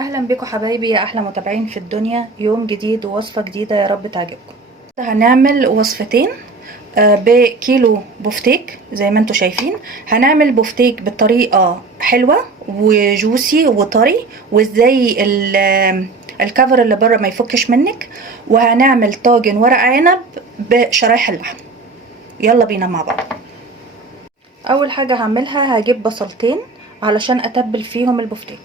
اهلا بكم حبايبي يا احلى متابعين في الدنيا. يوم جديد ووصفة جديدة يا رب تعجبكم. هنعمل وصفتين بكيلو بفتيك زي ما انتم شايفين. هنعمل بفتيك بطريقة حلوة وجوسي وطري، وازاي الكفر اللي بره ما يفكش منك. وهنعمل طاجن ورق عنب بشرايح اللحم. يلا بينا مع بعض. اول حاجة هعملها هجيب بصلتين علشان اتبل فيهم البفتيك.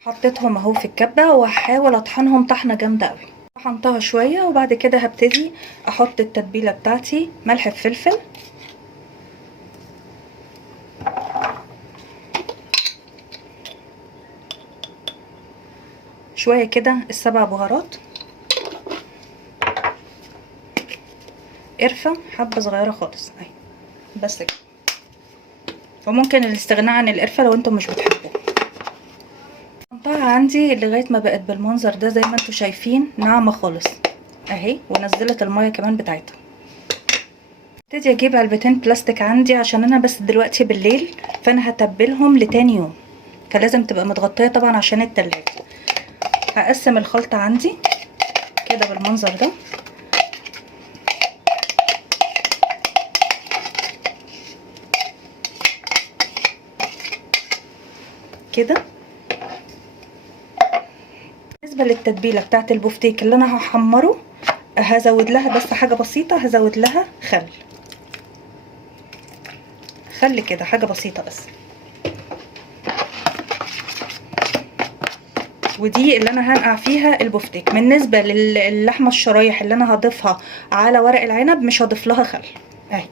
حطيتهم اهو في الكبة وهحاول اطحنهم طحنة جامدة قوي. طحنتها شوية وبعد كده هبتدي احط التتبيلة بتاعتي: ملح بفلفل، شوية كده السبع بهارات، قرفة حبة صغيرة خالص اهي بس كده. وممكن الاستغناء عن القرفة لو انتم مش بتحبوها. طحنتها عندي لغاية ما بقت بالمنظر ده زي ما انتم شايفين، ناعمة خالص اهي، ونزلت المية كمان بتاعتها. ابتدي اجيب علبتين بلاستيك عندي عشان انا بس دلوقتي بالليل، فانا هتبلهم لتاني يوم، فلازم تبقى متغطية طبعا عشان التلاجة. هقسم الخلطة عندي كده بالمنظر ده كده. بالنسبة للتتبيلة بتاعت البفتيك اللي انا هحمره، هزود لها بس حاجة بسيطة، هزود لها خل كده، حاجة بسيطة بس. ودي اللي انا هنقع فيها البفتيك. بالنسبة للحمة الشرايح اللي انا هضيفها على ورق العنب مش هضيف لها خل اهي.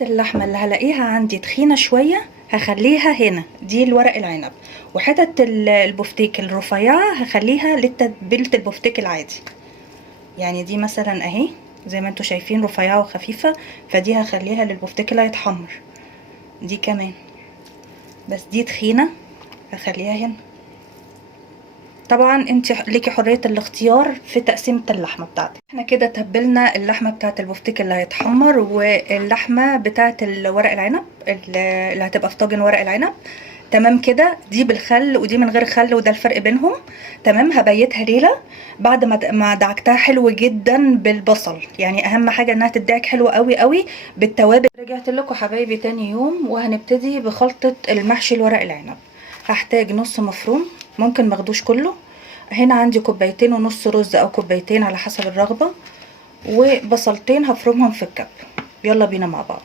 اللحمة اللي هلاقيها عندي تخينة شوية هخليها هنا، دي الورق العنب. وحتت البفتيك الرفيعة هخليها لتتبيلة البفتيك العادي. يعني دي مثلا اهي زي ما انتوا شايفين رفيعة وخفيفة، فدي هخليها للبفتيك اللي هيتحمر. دي كمان بس دي تخينة هخليها هنا. طبعا انت ليكي حرية الاختيار في تقسيمة اللحمة بتاعتك. احنا كده تبلنا اللحمة بتاعت البفتيك اللي هيتحمر واللحمة بتاعت الورق العنب اللي هتبقى في طاجن ورق العنب. تمام كده. دي بالخل ودي من غير خل، وده الفرق بينهم. تمام. هبيتها ليلة بعد ما دعكتها حلو جدا بالبصل. يعني اهم حاجة انها تدعك حلو قوي قوي بالتوابل. رجعت لكم حبايبي تاني يوم، وهنبتدي بخلطة المحشي الورق العنب. هحتاج نص مفروم، ممكن ماخدوش كله. هنا عندي كوبايتين ونص رز او كوبايتين على حسب الرغبة، وبصلتين هفرمهم في الكب. يلا بينا مع بعض.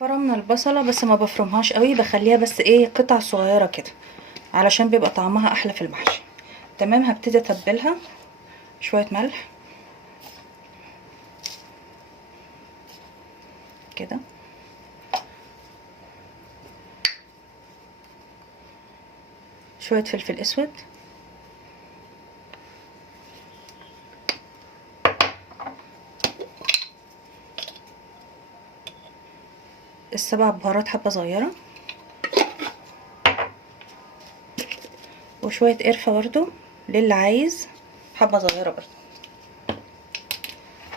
فرمنا البصلة بس ما بفرمهاش قوي، بخليها بس ايه قطع صغيرة كده علشان بيبقى طعمها احلى في المحشي. تمام. هبتدي اتبلها شوية ملح كده، شوية فلفل اسود، السبع بهارات حبة صغيرة، وشوية قرفة برضو للي عايز حبة صغيرة برضو.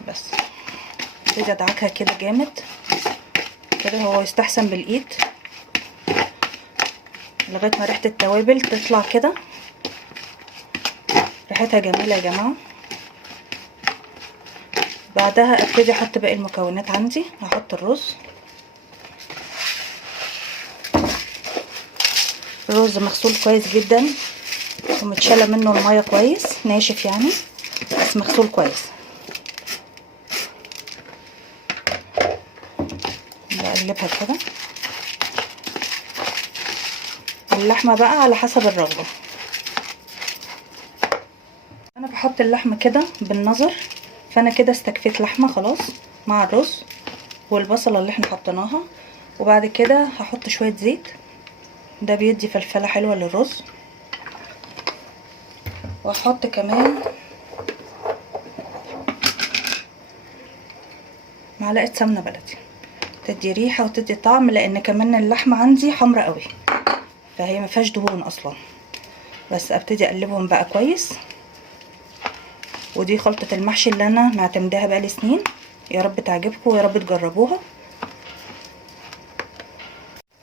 بس ابتدي ادعكها كده جامد كده، هو يستحسن بالايد لغاية ما ريحة التوابل تطلع كده. ريحتها جميلة يا جماعة. بعدها ابتدي احط باقي المكونات عندي. هحط الرز مغسول كويس جدا ومتشالة منه المية كويس، ناشف يعني بس مغسول كويس. بقلبها كده. اللحمة بقى على حسب الرغبة. انا بحط اللحمة كده بالنظر، فانا كده استكفيت لحمة خلاص مع الرز والبصلة اللي احنا حطيناها. وبعد كده هحط شوية زيت، ده بيدي فلفلة حلوة للرز. واحط كمان معلقة سمنة بلدي تدي ريحة وتدي طعم، لان كمان اللحمة عندي حمرا قوي فهي ما فيهاش دهون اصلا. بس ابتدي اقلبهم بقى كويس. ودي خلطة المحشي اللي انا معتمداها بقالي سنين، يا رب تعجبكم ويا رب تجربوها.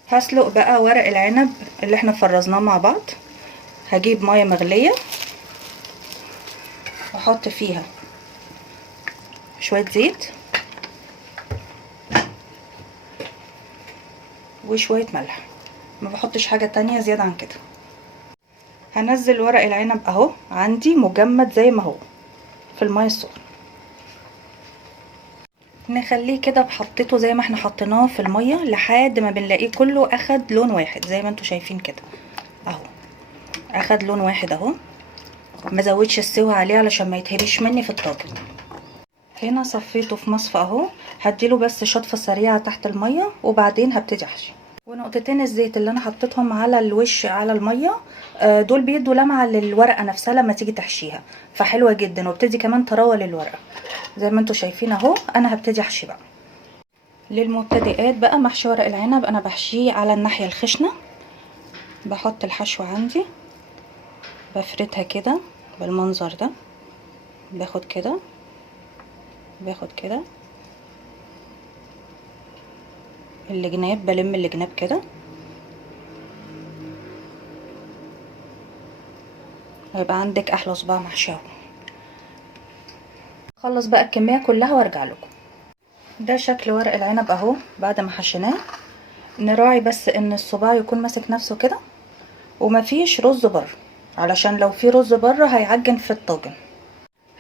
هسلق بقى ورق العنب اللي احنا فرزناه مع بعض، هجيب ميه مغليه واحط فيها شويه زيت وشويه ملح، ما بحطش حاجه تانية زياده عن كده. هنزل ورق العنب اهو عندي مجمد زي ما هو في الميه السخنه، نخليه كده بحطيته زي ما احنا حطيناه في الميه لحد ما بنلاقيه كله اخد لون واحد زي ما انتوا شايفين كده اهو، اخد لون واحد اهو. ما زودش السوا عليه علشان ما يتهريش مني في الطاجن. هنا صفيته في مصفى اهو، هديله بس شطفه سريعه تحت الميه وبعدين هبتدي احشي. ونقطتين الزيت اللي انا حطيتهم على الوش على الميه دول بيدوا لمعه للورقه نفسها لما تيجي تحشيها، فحلوه جدا وبتدي كمان طراوه للورقه زي ما انتوا شايفين اهو. انا هبتدي احشي بقى. للمبتدئات بقى محشي ورق العنب انا بحشيه على الناحيه الخشنه. بحط الحشوه عندي بفردها كده بالمنظر ده، باخد كده باخد كده الجناب، بلم الجناب كده، هيبقى عندك احلى صباع محشي اهو. اخلص بقى الكميه كلها وارجع لكم. ده شكل ورق العنب اهو بعد ما حشيناه. نراعي بس ان الصباع يكون ماسك نفسه كده ومفيش رز بره، علشان لو في رز بره هيعجن في الطاجن.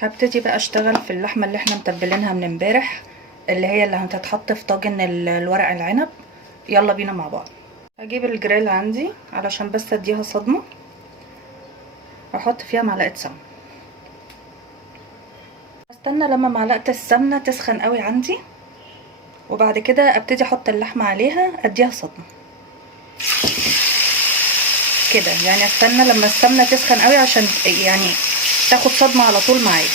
هبتدي بقى اشتغل في اللحمه اللي احنا متبلينها من امبارح، اللي هي اللي هتتحط في طاجن الورق العنب. يلا بينا مع بعض. هجيب الجريل عندي علشان بس اديها صدمه، احط فيها معلقه سمنه. استنى لما معلقه السمنه تسخن قوي عندي، وبعد كده ابتدي احط اللحمه عليها اديها صدمه كده. يعني استنى لما السمنه تسخن قوي عشان يعني تاخد صدمه على طول معايا.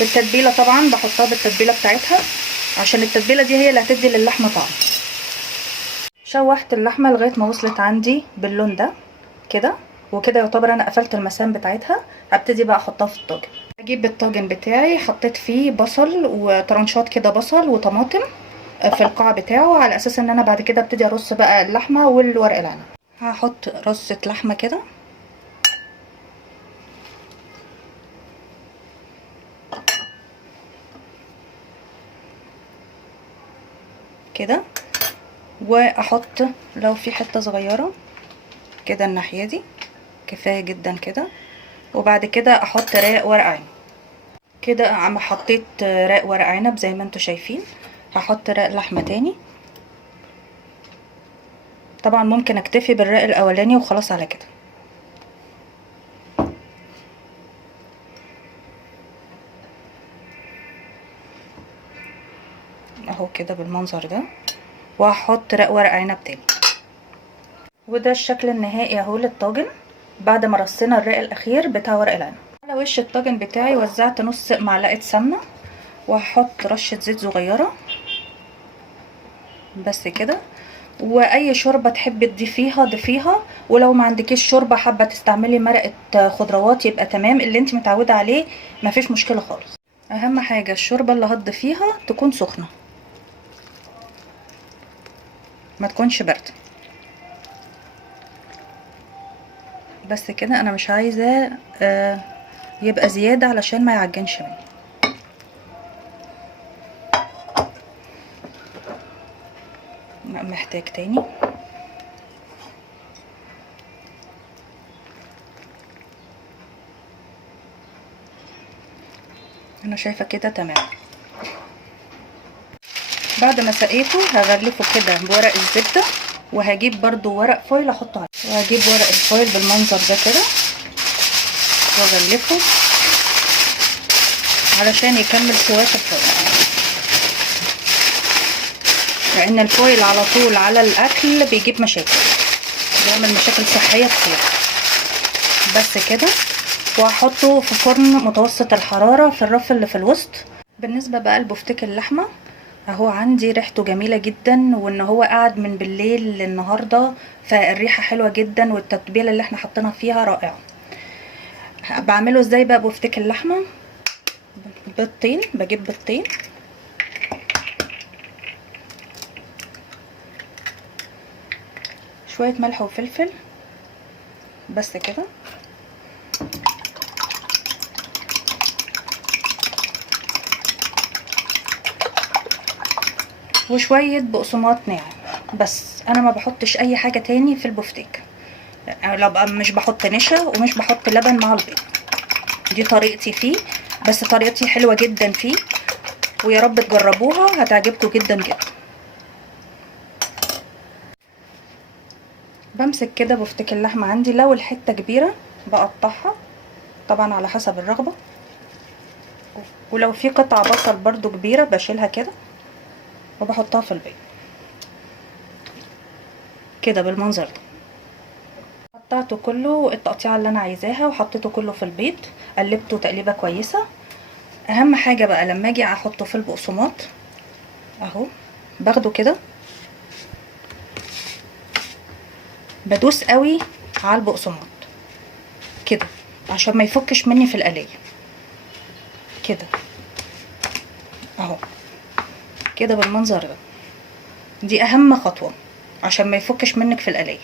بالتتبيله طبعا بحطها بالتتبيله بتاعتها عشان التتبيله دي هي اللي هتدي للحمه طعم. شوحت اللحمه لغايه ما وصلت عندي باللون ده كده، وكده يعتبر انا قفلت المسام بتاعتها. هبتدي بقى احطها في الطاجن. هجيب الطاجن بتاعي، حطيت فيه بصل وطرنشات كده بصل وطماطم في القاع بتاعه، على اساس ان انا بعد كده ابتدي ارص بقى اللحمه والورق العنب. هحط رصه لحمه كده كده، واحط لو في حته صغيره كده الناحيه دي كفايه جدا كده. وبعد كده احط رق ورق عنب كده. عم حطيت رق ورق عنب زي ما انتوا شايفين. هحط رق لحمه تاني. طبعا ممكن اكتفي بالرق الاولاني وخلاص على كده. اهو كده بالمنظر ده، وهحط رق ورق عنب تاني. وده الشكل النهائي اهو للطاجن بعد ما رصينا الرق الاخير بتاع ورق العنب. على وش الطاجن بتاعي وزعت نص معلقه سمنه، وهحط رشه زيت صغيره بس كده. واي شوربه تحبي تضيفيها ضيفيها، ولو ما عندكيش شوربه حابه تستعملي مرقه خضروات يبقى تمام، اللي انت متعوده عليه مفيش مشكله خالص. اهم حاجه الشوربه اللي هتضيفيها تكون سخنه ما تكونش بارده. بس كده، انا مش عايزه يبقى زياده علشان ما يعجنش مني. محتاج تاني. انا شايفه كده تمام. بعد ما سقيته هغلفه كده بورق الزبده، وهجيب برضو ورق فويل احطه عليه، وهجيب ورق الفويل بالمنظر ده كده واغلفه علشان يكمل سواه في الفرن، لان الفويل على طول على الاكل بيجيب مشاكل، بيعمل مشاكل صحيه كتير. بس كده، وهحطه في فرن متوسط الحراره في الرف اللي في الوسط. بالنسبه بقى لبفتيك اللحمه اهو عندي ريحته جميله جدا، وان هو قعد من بالليل للنهارده فالريحه حلوه جدا، والتتبيله اللي احنا حطينا فيها رائعه. بعمله ازاي بقى بفتيك اللحمه؟ بيضتين، بجيب بيضتين شوية ملح وفلفل بس كده. وشوية بقسماط ناعم بس. انا ما بحطش اي حاجة تاني في البفتيك. لا بقى، مش بحط نشا ومش بحط لبن مع البيض. دي طريقتي فيه، بس طريقتي حلوة جدا فيه، ويا رب تجربوها هتعجبكم جدا جدا. بمسك كده بفتك اللحمة عندي، لو الحتة كبيرة بقطعها طبعا على حسب الرغبة، ولو في قطع بصل برضو كبيرة بشيلها كده وبحطها في البيض كده بالمنظر ده. قطعته كله التقطيعة اللي انا عايزاها وحطيته كله في البيض، قلبته تقليبة كويسة. اهم حاجة بقى لما اجي احطه في البقسماط اهو، باخده كده بدوس قوي على البقسماط كده عشان ما يفكش مني في القلية كده اهو، كده بالمنظر ده. دي اهم خطوة عشان ما يفكش منك في القلية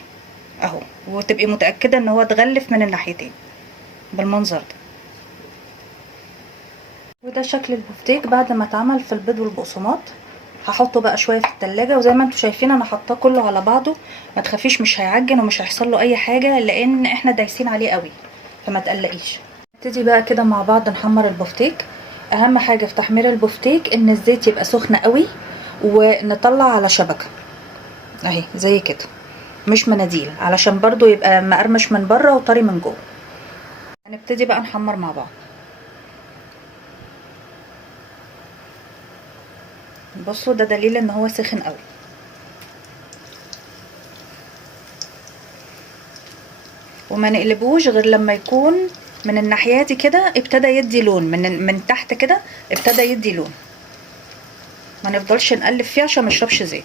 اهو، وتبقي متأكدة ان هو اتغلف من الناحيتين بالمنظر ده. وده شكل البفتيك بعد ما اتعمل في البيض والبقسماط. هحطه بقى شويه في التلاجة، وزي ما انتم شايفين انا حاطاه كله على بعضه. ما تخافيش، مش هيعجن ومش هيحصل له اي حاجه لان احنا دايسين عليه قوي، فما تقلقيش. نبتدي بقى كده مع بعض نحمر البفتيك. اهم حاجه في تحمير البفتيك ان الزيت يبقى سخن قوي، ونطلع على شبكه اهي زي كده، مش مناديل، علشان برضو يبقى مقرمش من بره وطري من جوه. هنبتدي بقى نحمر مع بعض. بصوا ده دليل ان هو سخن قوي. وما نقلبوش غير لما يكون من الناحيه دي كده ابتدى يدي لون، من تحت كده ابتدى يدي لون. ما نفضلش نقلب فيه عشان ما يشربش زيت.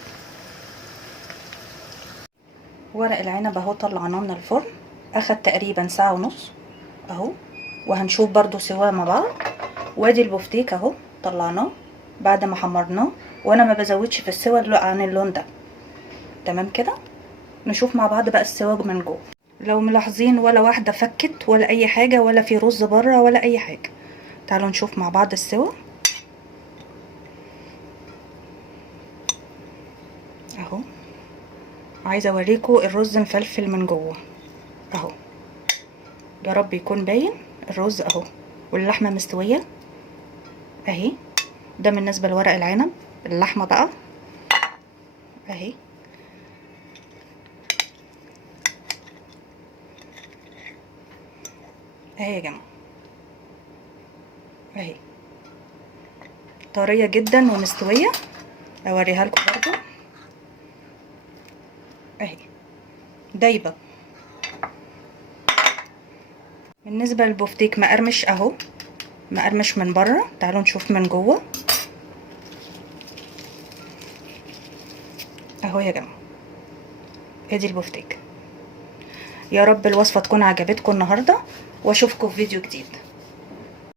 ورق العنب اهو طلعناه من الفرن، اخد تقريبا ساعه ونص اهو، وهنشوف برضو سواه مع بعض. وادي البفتيك اهو طلعناه بعد ما حمرناه، وانا ما بزودش في السوا عن اللون ده. تمام كده. نشوف مع بعض بقى السوا من جوه. لو ملاحظين ولا واحده فكت ولا اي حاجه، ولا في رز بره ولا اي حاجه. تعالوا نشوف مع بعض السوا اهو. عايزه اوريكم الرز مفلفل من جوه اهو، يا رب يكون باين الرز اهو، واللحمه مستويه اهي. ده بالنسبه لورق العنب. اللحمه بقى اهي اهي يا جماعه اهي، طريه جدا ومستويه. اوريها لكم برضو اهي دايبه. بالنسبه للبفتيك مقرمش اهو، مقرمش من بره. تعالوا نشوف من جوه اهو يا جماعه. ادي البفتيك. يا رب الوصفه تكون عجبتكم النهارده، واشوفكم في فيديو جديد.